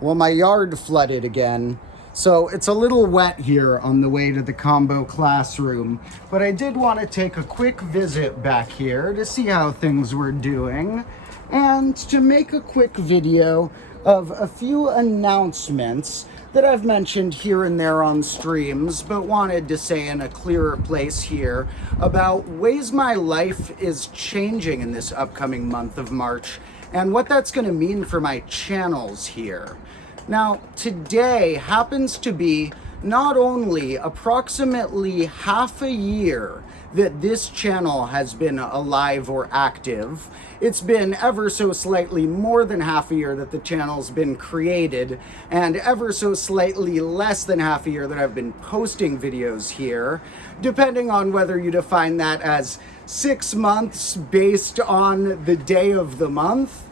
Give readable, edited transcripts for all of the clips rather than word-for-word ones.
Well, my yard flooded again, so it's a little wet here on the way to the combo classroom. But I did want to take a quick visit back here to see how things were doing and to make a quick video of a few announcements that I've mentioned here and there on streams, but wanted to say in a clearer place here about ways my life is changing in this upcoming month of March and what that's going to mean for my channels here. Now, today happens to be not only approximately half a year that this channel has been alive or active, it's been ever so slightly more than half a year that the channel's been created, and ever so slightly less than half a year that I've been posting videos here, depending on whether you define that as 6 months based on the day of the month.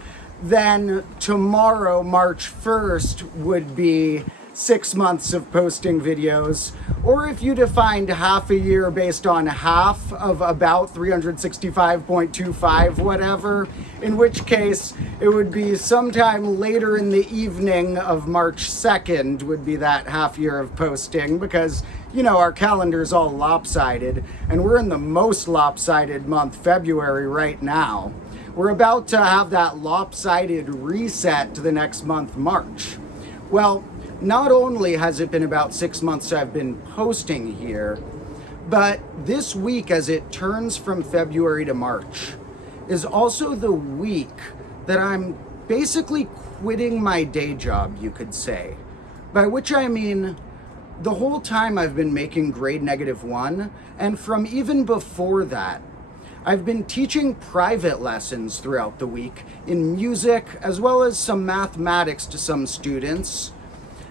Then tomorrow, March 1st, would be 6 months of posting videos. Or if you defined half a year based on half of about 365.25 whatever, in which case it would be sometime later in the evening of March 2nd would be that half year of posting, because, you know, our calendar's all lopsided, and we're in the most lopsided month, February, right now. We're about to have that lopsided reset to the next month, March. Well, not only has it been about 6 months I've been posting here, but this week as it turns from February to March is also the week that I'm basically quitting my day job, you could say. By which I mean the whole time I've been making grade -1, and from even before that, I've been teaching private lessons throughout the week in music, as well as some mathematics to some students,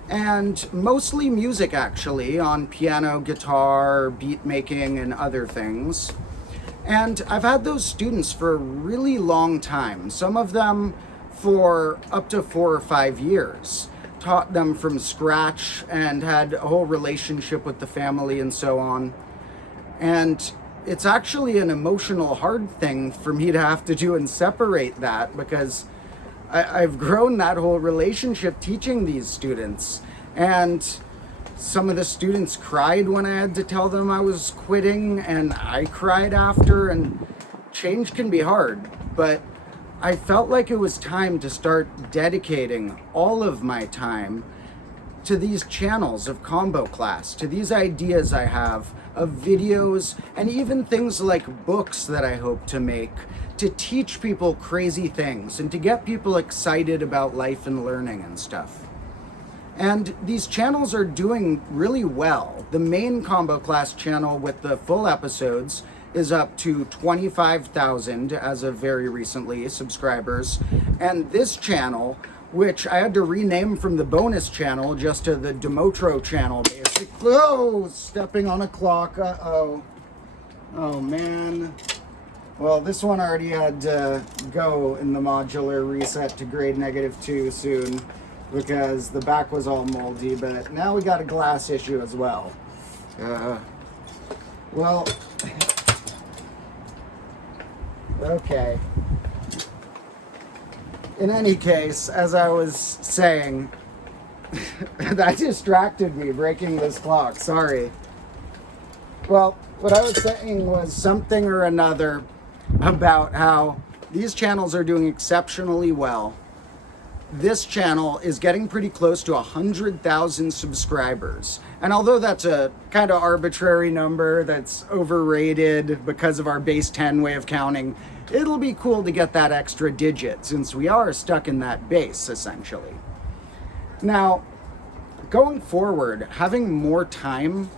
and mostly music actually, on piano, guitar, beat making, and other things. And I've had those students for a really long time, some of them for up to 4 or 5 years. Taught them from scratch and had a whole relationship with the family and so on. And it's actually an emotional, hard thing for me to have to do and separate that, because I've grown that whole relationship teaching these students. And some of the students cried when I had to tell them I was quitting, and I cried after, and change can be hard. But I felt like it was time to start dedicating all of my time to these channels of Combo Class, to these ideas I have of videos, and even things like books that I hope to make, to teach people crazy things and to get people excited about life and learning and stuff. And these channels are doing really well. The main Combo Class channel with the full episodes is up to 25,000 as of very recently subscribers, and this channel, which I had to rename from the bonus channel just to the Demotro channel, basically. Oh, stepping on a clock, uh-oh. Oh, man. Well, this one already had to go in the modular reset to grade -2 soon, because the back was all moldy, but now we got a glass issue as well. Well, okay. In any case, as I was saying, that distracted me, breaking this clock, sorry. Well, what I was saying was something or another about how these channels are doing exceptionally well. This channel is getting pretty close to 100,000 subscribers. And although that's a kind of arbitrary number that's overrated because of our base 10 way of counting, it'll be cool to get that extra digit since we are stuck in that base, essentially. Now, going forward, having more time,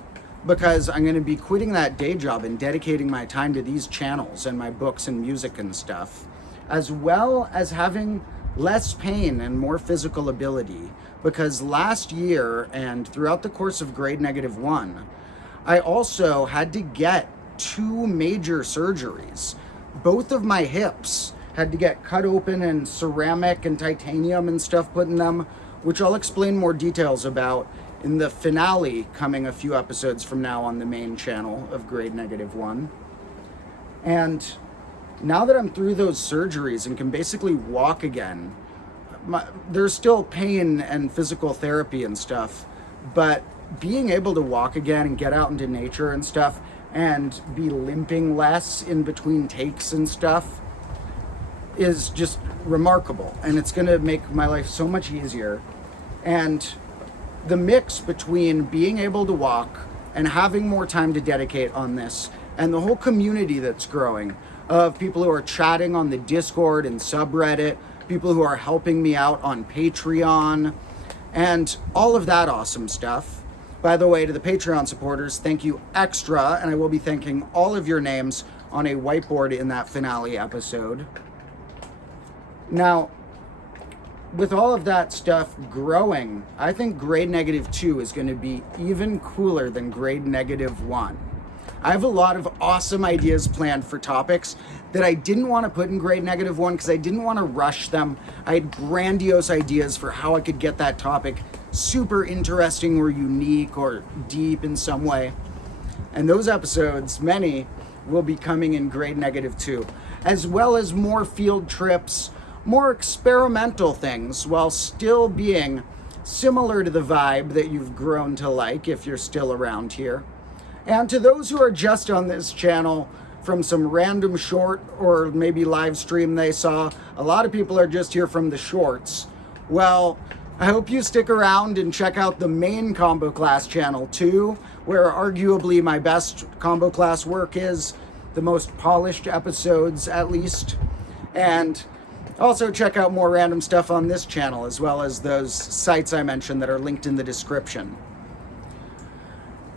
because I'm going to be quitting that day job and dedicating my time to these channels and my books and music and stuff, as well as having less pain and more physical ability, because last year and throughout the course of grade -1, I also had to get 2 major surgeries. Both of my hips had to get cut open and ceramic and titanium and stuff put in them, which I'll explain more details about in the finale coming a few episodes from now on the main channel of grade -1. And now that I'm through those surgeries and can basically walk again, there's still pain and physical therapy and stuff, but being able to walk again and get out into nature and stuff and be limping less in between takes and stuff is just remarkable, and it's going to make my life so much easier. And the mix between being able to walk and having more time to dedicate on this, and the whole community that's growing of people who are chatting on the Discord and subreddit, people who are helping me out on Patreon, and all of that awesome stuff. By the way, to the Patreon supporters, thank you extra, and I will be thanking all of your names on a whiteboard in that finale episode. Now, with all of that stuff growing, I think grade -2 is going to be even cooler than grade -1. I have a lot of awesome ideas planned for topics that I didn't want to put in grade -1 because I didn't want to rush them. I had grandiose ideas for how I could get that topic super interesting or unique or deep in some way. And those episodes, many, will be coming in grade -2, as well as more field trips, more experimental things, while still being similar to the vibe that you've grown to like if you're still around here. And to those who are just on this channel from some random short or maybe live stream they saw, a lot of people are just here from the shorts. Well, I hope you stick around and check out the main combo class channel too, where arguably my best combo class work is, the most polished episodes at least. And also check out more random stuff on this channel, as well as those sites I mentioned that are linked in the description.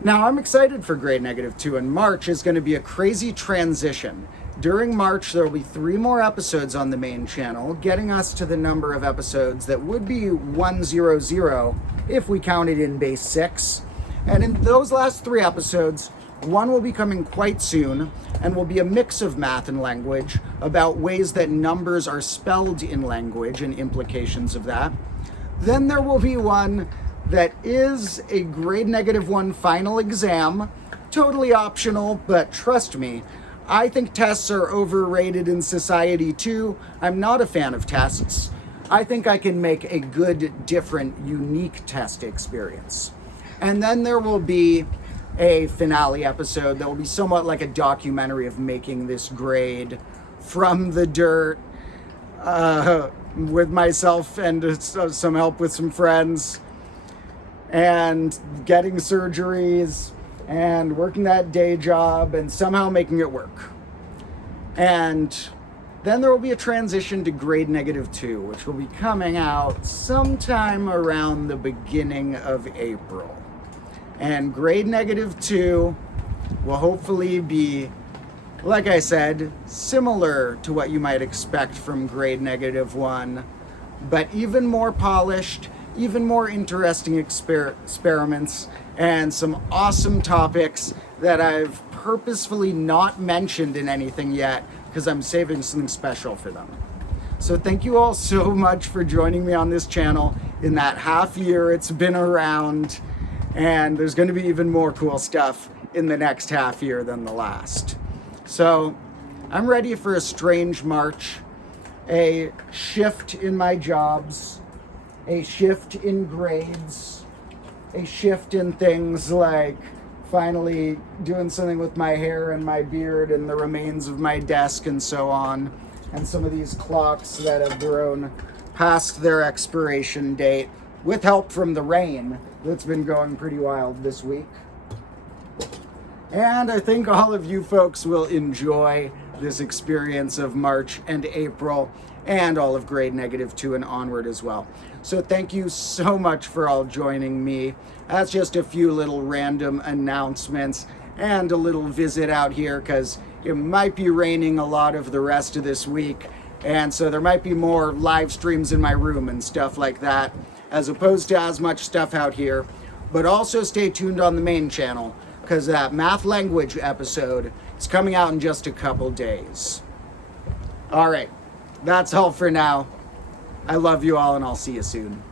Now, I'm excited for grade -2, and March is going to be a crazy transition. During March, there will be 3 more episodes on the main channel, getting us to the number of episodes that would be 100 if we counted in base 6. And in those last 3 episodes, one will be coming quite soon and will be a mix of math and language about ways that numbers are spelled in language and implications of that. Then there will be one that is a grade -1 final exam, totally optional, but trust me, I think tests are overrated in society too. I'm not a fan of tests. I think I can make a good, different, unique test experience. And then there will be a finale episode that will be somewhat like a documentary of making this grade from the dirt, with myself and some help with some friends, and getting surgeries and working that day job and somehow making it work. And then there will be a transition to grade -2, which will be coming out sometime around the beginning of April. And grade -2 will hopefully be, like I said, similar to what you might expect from grade -1, but even more polished, even more interesting experiments, and some awesome topics that I've purposefully not mentioned in anything yet because I'm saving something special for them. So thank you all so much for joining me on this channel in that half year it's been around. And there's going to be even more cool stuff in the next half year than the last. So I'm ready for a strange March, a shift in my jobs, a shift in grades, a shift in things like finally doing something with my hair and my beard and the remains of my desk and so on, and some of these clocks that have grown past their expiration date with help from the rain that's been going pretty wild this week. And I think all of you folks will enjoy this experience of March and April and all of grade -2 and onward as well. So thank you so much for all joining me. That's just a few little random announcements and a little visit out here because it might be raining a lot of the rest of this week. And so there might be more live streams in my room and stuff like that, as opposed to as much stuff out here. But also stay tuned on the main channel because that math language episode is coming out in just a couple days. All right, that's all for now. I love you all and I'll see you soon.